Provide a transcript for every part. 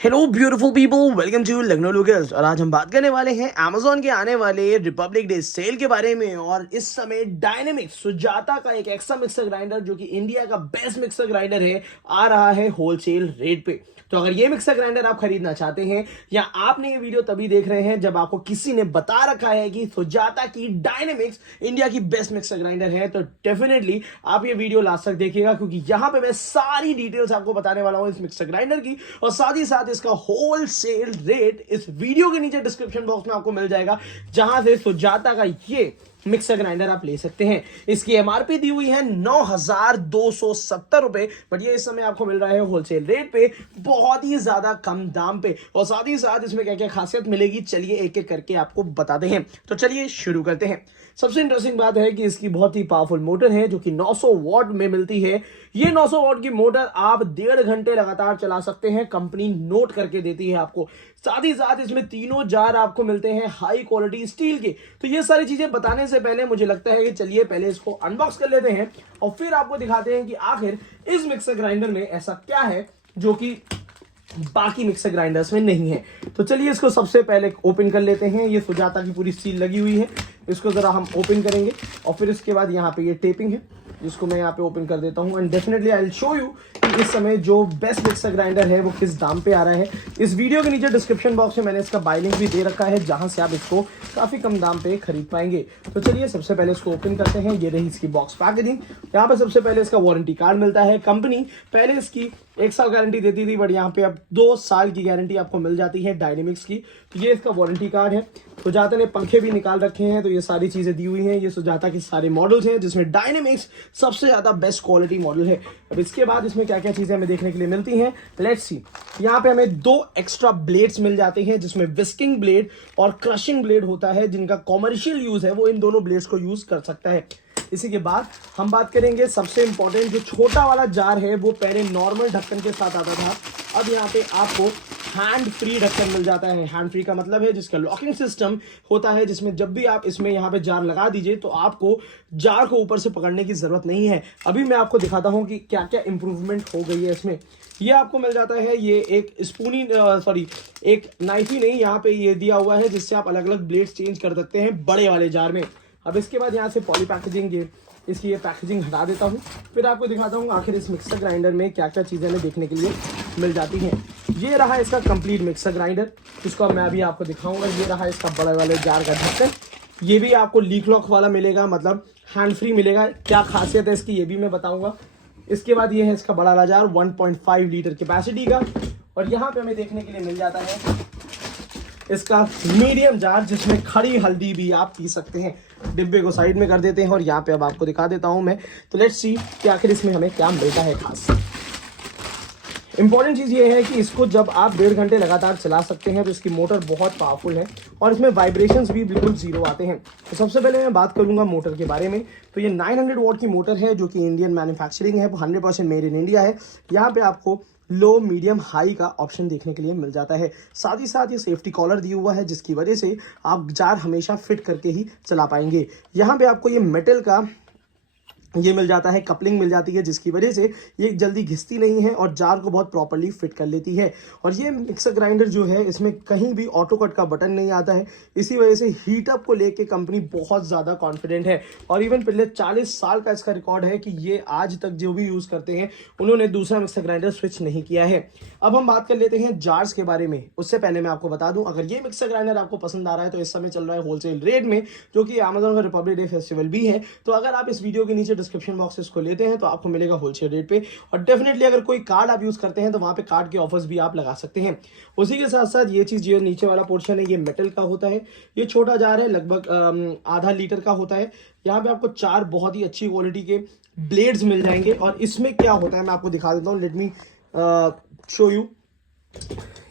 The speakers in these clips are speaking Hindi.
Hello beautiful people, welcome to Lucknow lookers. और आज हम बात करने वाले हैं अमेजोन के आने वाले रिपब्लिक डे सेल के बारे में। और इस समय डायनेमिक्स सुजाता का एक एक्स्ट्रा मिक्सर ग्राइंडर जो कि इंडिया का बेस्ट मिक्सर ग्राइंडर है, आ रहा है होलसेल रेट पे। तो अगर ये मिक्सर ग्राइंडर आप खरीदना चाहते हैं या आपने ये वीडियो तभी देख रहे हैं जब आपको किसी ने बता रखा है कि सुजाता की डायनेमिक्स इंडिया की बेस्ट मिक्सर ग्राइंडर है, तो डेफिनेटली आप ये वीडियो लास्ट तक देखिएगा, क्योंकि यहां पे मैं सारी डिटेल्स आपको बताने वाला हूं इस मिक्सर ग्राइंडर की। और साथ ही साथ इसका होलसेल रेट इस वीडियो के नीचे डिस्क्रिप्शन बॉक्स में आपको मिल जाएगा, जहां से सुजाता का ये मिक्सर ग्राइंडर आप ले सकते हैं। इसकी एमआरपी दी हुई है 9,270 रुपए, बट ये इस समय आपको मिल रहा है होलसेल रेट पे बहुत ही ज्यादा कम दाम पे। और साथ ही साथ इसमें क्या क्या खासियत मिलेगी, चलिए एक एक करके आपको बताते हैं। तो चलिए शुरू करते हैं। सबसे इंटरेस्टिंग बात है कि इसकी बहुत ही पावरफुल मोटर है जो कि 900 वॉट में मिलती है। ये 900 वॉट की मोटर आप 1.5 घंटे लगातार चला सकते हैं, कंपनी नोट करके देती है आपको। साथ ही साथ इसमें तीनों जार आपको मिलते हैं हाई क्वालिटी स्टील के। तो ये सारी चीजें बताने से पहले मुझे लगता है कि चलिए पहले इसको अनबॉक्स कर लेते हैं और फिर आपको दिखाते हैं कि आखिर इस मिक्सर ग्राइंडर में ऐसा क्या है जो कि बाकी मिक्सर ग्राइंडर्स में नहीं है। तो चलिए इसको सबसे पहले ओपन कर लेते हैं। ये सुजाता की पूरी सील लगी हुई है, इसको जरा हम ओपन करेंगे और फिर इसके बाद यहाँ पे ये टेपिंग है जिसको मैं यहाँ पे ओपन कर देता हूँ। And definitely I will show you कि इस समय जो बेस्ट मिक्सर ग्राइंडर है वो किस दाम पे आ रहा है। इस वीडियो के नीचे डिस्क्रिप्शन बॉक्स में मैंने इसका बाय लिंक भी दे रखा है, जहां से आप इसको काफी कम दाम पे खरीद पाएंगे। तो चलिए सबसे पहले इसको ओपन करते हैं। ये रही इसकी बॉक्स पैकेजिंग। यहाँ पे सबसे पहले इसका वारंटी कार्ड मिलता है। कंपनी पहले इसकी 1 साल गारंटी देती थी, बट यहाँ पे अब 2 साल की गारंटी आपको मिल जाती है डायनेमिक्स की। तो ये इसका वारंटी कार्ड है। सुजाता ने पंखे भी निकाल रखे हैं, तो ये सारी चीजें दी हुई हैं। ये सुजाता के सारे मॉडल्स हैं जिसमें डायनेमिक्स सबसे ज्यादा बेस्ट क्वालिटी मॉडल है। अब इसके बाद इसमें क्या क्या चीजें हमें देखने के लिए मिलती हैं, लेट्स सी। यहाँ पे हमें 2 एक्स्ट्रा ब्लेड्स मिल जाते हैं, जिसमें विस्किंग ब्लेड और क्रशिंग ब्लेड होता है, जिनका कॉमर्शियल यूज है वो इन दोनों ब्लेड्स को यूज कर सकता है। इसी के बाद हम बात करेंगे सबसे इंपॉर्टेंट, जो छोटा वाला जार है वो पहले नॉर्मल ढक्कन के साथ आता था, अब यहाँ पे आपको हैंड फ्री ढक्कन मिल जाता है। हैंड फ्री का मतलब है जिसका लॉकिंग सिस्टम होता है, जिसमें जब भी आप इसमें यहाँ पे जार लगा दीजिए तो आपको जार को ऊपर से पकड़ने की जरूरत नहीं है। अभी मैं आपको दिखाता हूँ कि क्या क्या इंप्रूवमेंट हो गई है इसमें। ये आपको मिल जाता है, ये एक स्पूनी एक नाइफ ही नहीं, यहाँ पे ये दिया हुआ है जिससे आप अलग अलग ब्लेड्स चेंज कर सकते हैं बड़े वाले जार में। अब इसके बाद यहाँ से पॉली पैकेजिंग, इसकी ये पैकेजिंग हटा देता हूँ, फिर आपको दिखाता हूँ आखिर इस मिक्सर ग्राइंडर में क्या क्या चीज़ें हमें देखने के लिए मिल जाती हैं। ये रहा इसका कंप्लीट मिक्सर ग्राइंडर, जिसको मैं अभी आपको दिखाऊंगा। ये रहा इसका बड़े वाले जार का ढक्कन। ये भी आपको लीक लॉक वाला मिलेगा, मतलब हैंड फ्री मिलेगा। क्या खासियत है इसकी ये भी मैं बताऊंगा। इसके बाद ये है इसका बड़ा वाला जार 1.5 लीटर कैपेसिटी का। और यहाँ पे हमें देखने के लिए मिल जाता है इसका मीडियम जार, जिसमें खड़ी हल्दी भी आप पी सकते हैं। डिब्बे को साइड में कर देते हैं और यहाँ पे अब आपको दिखा देता हूं मैं। तो लेट्स सी कि आखिर इसमें हमें क्या मिलता है खास। इंपॉर्टेंट चीज़ ये है कि इसको जब आप 1.5 घंटे लगातार चला सकते हैं, तो इसकी मोटर बहुत पावरफुल है और इसमें वाइब्रेशंस भी बिल्कुल जीरो आते हैं। तो सबसे पहले मैं बात करूंगा मोटर के बारे में। तो ये 900 वॉट की मोटर है जो कि इंडियन मैन्युफैक्चरिंग है, 100% मेड इन इंडिया है। यहाँ पे आपको लो, मीडियम, हाई का ऑप्शन देखने के लिए मिल जाता है। साथ ही साथ ये सेफ्टी कॉलर दिया हुआ है, जिसकी वजह से आप जार हमेशा फिट करके ही चला पाएंगे। यहाँ पे आपको ये मेटल का ये मिल जाता है, कपलिंग मिल जाती है, जिसकी वजह से ये जल्दी घिसती नहीं है और जार को बहुत प्रॉपर्ली फिट कर लेती है। और ये मिक्सर ग्राइंडर जो है, इसमें कहीं भी ऑटो कट का बटन नहीं आता है। इसी वजह से हीट अप को लेके कंपनी बहुत ज़्यादा कॉन्फिडेंट है। और इवन पिछले 40 साल का इसका रिकॉर्ड है कि ये आज तक जो भी यूज़ करते हैं उन्होंने दूसरा मिक्सर ग्राइंडर स्विच नहीं किया है। अब हम बात कर लेते हैं जार्स के बारे में। उससे पहले मैं आपको बता दूं, अगर ये मिक्सर ग्राइंडर आपको पसंद आ रहा है तो इस समय चल रहा है होलसेल रेट में, जो कि अमेजोन का रिपब्लिक डे फेस्टिवल भी है। तो अगर आप इस वीडियो के नीचे डिस्क्रिप्शन बॉक्स इसको लेते हैं तो आपको मिलेगा होलसेल रेट पे। और डेफिनेटली अगर कोई कार्ड आप यूज करते हैं तो वहां पे कार्ड के ऑफर्स भी आप लगा सकते हैं। उसी के साथ साथ ये चीज, जो नीचे वाला पोर्शन है, ये मेटल का होता है। ये छोटा जार है, लगभग आधा लीटर का होता है। यहाँ पे आपको 4 बहुत ही अच्छी क्वालिटी के ब्लेड्स मिल जाएंगे। और इसमें क्या होता है मैं आपको दिखा देता हूँ, लेट मी शो यू।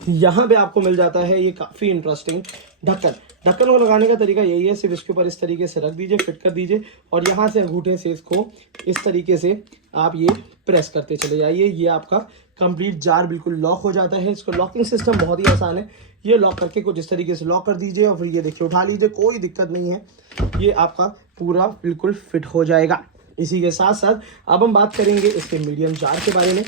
यहाँ पे आपको मिल जाता है ये काफी इंटरेस्टिंग ढक्कन। ढक्कन को लगाने का तरीका यही है, सिर्फ इसके ऊपर इस तरीके से रख दीजिए, फिट कर दीजिए और यहाँ से अंगूठे से इसको इस तरीके से आप ये प्रेस करते चले जाइए। ये आपका कंप्लीट जार बिल्कुल लॉक हो जाता है। इसको लॉकिंग सिस्टम बहुत ही आसान है। ये लॉक करके कुछ इस तरीके से लॉक कर दीजिए और फिर ये देखिए उठा लीजिए, कोई दिक्कत नहीं है। ये आपका पूरा बिल्कुल फिट हो जाएगा। इसी के साथ साथ अब हम बात करेंगे इसके मीडियम जार के बारे में।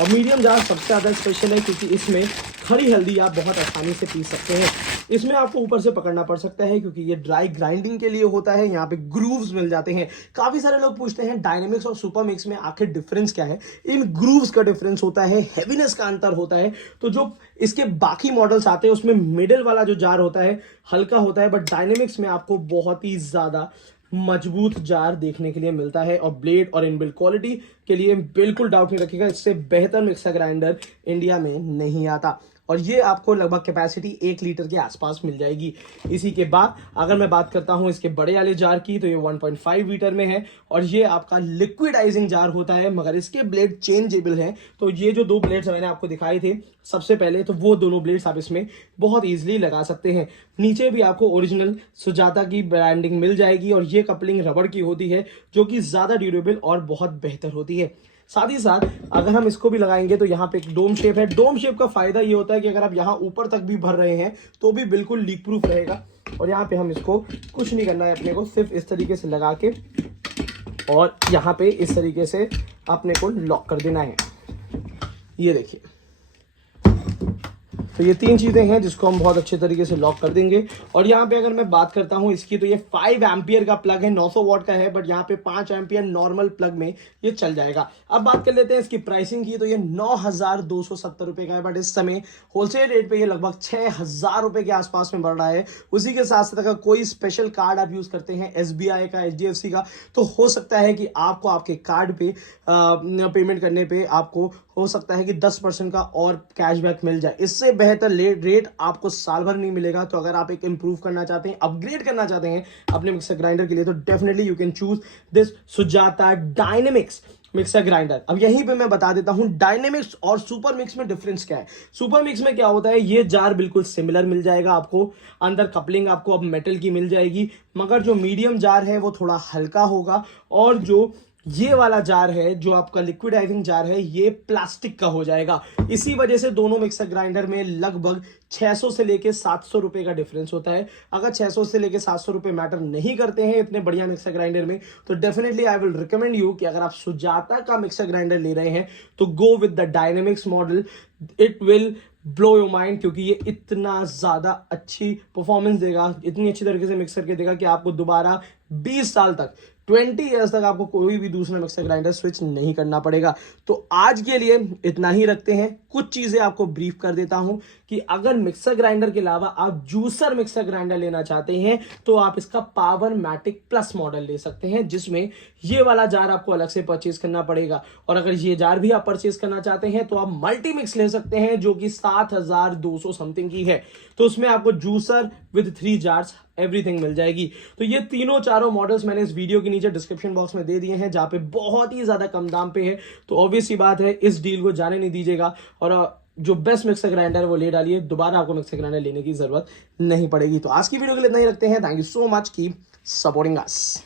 और मीडियम जार सबसे ज़्यादा स्पेशल है क्योंकि इसमें हरी हल्दी आप बहुत आसानी से पीस सकते हैं। इसमें आपको ऊपर से पकड़ना पड़ सकता है क्योंकि ये ड्राई ग्राइंडिंग के लिए होता है। यहाँ पे ग्रूव्स मिल जाते हैं। काफी सारे लोग पूछते हैं डायनेमिक्स और सुपर मिक्स में आखिर डिफरेंस क्या है। इन ग्रूव्स का डिफरेंस होता है, हैवीनेस का अंतर होता है। तो जो इसके बाकी मॉडल्स आते हैं उसमें मिडिल वाला जो जार होता है हल्का होता है, बट डायनेमिक्स में आपको बहुत ही ज्यादा मजबूत जार देखने के लिए मिलता है। और ब्लेड और इनबिल्ट क्वालिटी के लिए बिल्कुल डाउट नहीं रखिएगा, इससे बेहतर मिक्सर ग्राइंडर इंडिया में नहीं आता। और ये आपको लगभग कैपेसिटी 1 लीटर के आसपास मिल जाएगी। इसी के बाद अगर मैं बात करता हूं इसके बड़े वाले जार की, तो ये 1.5 लीटर में है और ये आपका लिक्विडाइजिंग जार होता है, मगर इसके ब्लेड चेंजेबल हैं। तो ये जो 2 ब्लेड्स मैंने आपको दिखाए थे सबसे पहले, तो वो दोनों ब्लेड्स आप इसमें बहुत ईजिली लगा सकते हैं। नीचे भी आपको ओरिजिनल सुजाता की ब्रांडिंग मिल जाएगी और ये कपलिंग रबड़ की होती है जो कि ज्यादा ड्यूरेबल और बहुत बेहतर होती है। साथ ही साथ अगर हम इसको भी लगाएंगे तो यहाँ पे एक डोम शेप है। डोम शेप का फायदा ये होता है कि अगर आप यहाँ ऊपर तक भी भर रहे हैं तो भी बिल्कुल लीक प्रूफ रहेगा। और यहाँ पे हम इसको कुछ नहीं करना है, अपने को सिर्फ इस तरीके से लगा के और यहाँ पे इस तरीके से अपने को लॉक कर देना है। ये देखिए, तो ये 3 चीजें हैं जिसको हम बहुत अच्छे तरीके से लॉक कर देंगे। और यहाँ पे अगर मैं बात करता हूं इसकी, तो ये 5 एम्पियर का प्लग है, 900 वॉट का है, बट यहाँ पे 5 एम्पियर नॉर्मल प्लग में ये चल जाएगा। अब बात कर लेते हैं इसकी प्राइसिंग की, तो ये 9,270 रुपए का है, बट इस समय होलसेल रेट पे ये लगभग 6,000 रुपए के आसपास में बढ़ रहा है। उसी के साथ साथ अगर कोई स्पेशल कार्ड आप यूज करते हैं SBI का, HDFC का, तो हो सकता है कि आपको आपके कार्ड पे पेमेंट करने पे आपको हो सकता है कि 10% का और कैशबैक मिल जाए। इससे बेहतर रेट आपको साल भर नहीं मिलेगा। तो अगर आप एक इंप्रूव करना चाहते हैं, अपग्रेड करना चाहते हैं अपने मिक्सर ग्राइंडर के लिए, तो definitely you can choose this Sujata dynamics mixer grinder. अब यहीं पे मैं बता देता हूं डायनेमिक्स और सुपर मिक्स में डिफरेंस क्या है। सुपर मिक्स में क्या होता है, ये जार बिल्कुल सिमिलर मिल जाएगा आपको, अंदर कपलिंग आपको अब मेटल की मिल जाएगी, मगर जो मीडियम जार है वो थोड़ा हल्का होगा। और जो ये वाला जार है, जो आपका लिक्विडाइजिंग जार है, ये प्लास्टिक का हो जाएगा। इसी वजह से दोनों मिक्सर ग्राइंडर में लगभग 600 से लेके 700 रुपए का डिफरेंस होता है। अगर 600 से लेके 700 रुपए मैटर नहीं करते हैं इतने बढ़िया मिक्सर ग्राइंडर में, तो definitely I will recommend you कि अगर आप सुजाता का मिक्सर ग्राइंडर ले रहे हैं तो go with the dynamics model. It will blow your mind, क्योंकि ये इतना ज्यादा अच्छी परफॉर्मेंस देगा, इतनी अच्छी तरीके से मिक्स करके देगा कि आपको दोबारा 20 साल तक, 20 ईयर्स तक आपको कोई भी दूसरा मिक्सर ग्राइंडर स्विच नहीं करना पड़ेगा। तो आज के लिए इतना ही रखते हैं। कुछ चीजें आपको ब्रीफ कर देता हूं कि अगर मिक्सर ग्राइंडर के अलावा आप जूसर मिक्सर ग्राइंडर लेना चाहते हैं तो आप इसका पावर मैटिक प्लस मॉडल ले सकते हैं, जिसमें ये वाला जार आपको अलग से परचेज करना पड़ेगा। और अगर ये जार भी आप परचेज करना चाहते हैं तो आप मल्टी मिक्स ले सकते हैं, जो कि 7,200 समथिंग की है। तो उसमें आपको जूसर विद 3 जार्स एवरीथिंग मिल जाएगी। तो ये चारों मॉडल्स मैंने इस वीडियो के नीचे डिस्क्रिप्शन बॉक्स में दे दिए हैं, जहां पे बहुत ही ज्यादा कम दाम पे है। तो ऑब्वियस सी बात है, इस डील को जाने नहीं दीजिएगा और जो बेस्ट मिक्सर ग्राइंडर है वो ले डालिए। दोबारा आपको मिक्सर ग्राइंडर लेने की जरूरत नहीं पड़ेगी। तो आज की वीडियो के लिए इतना ही रखते हैं। Thank you so much, keep supporting us.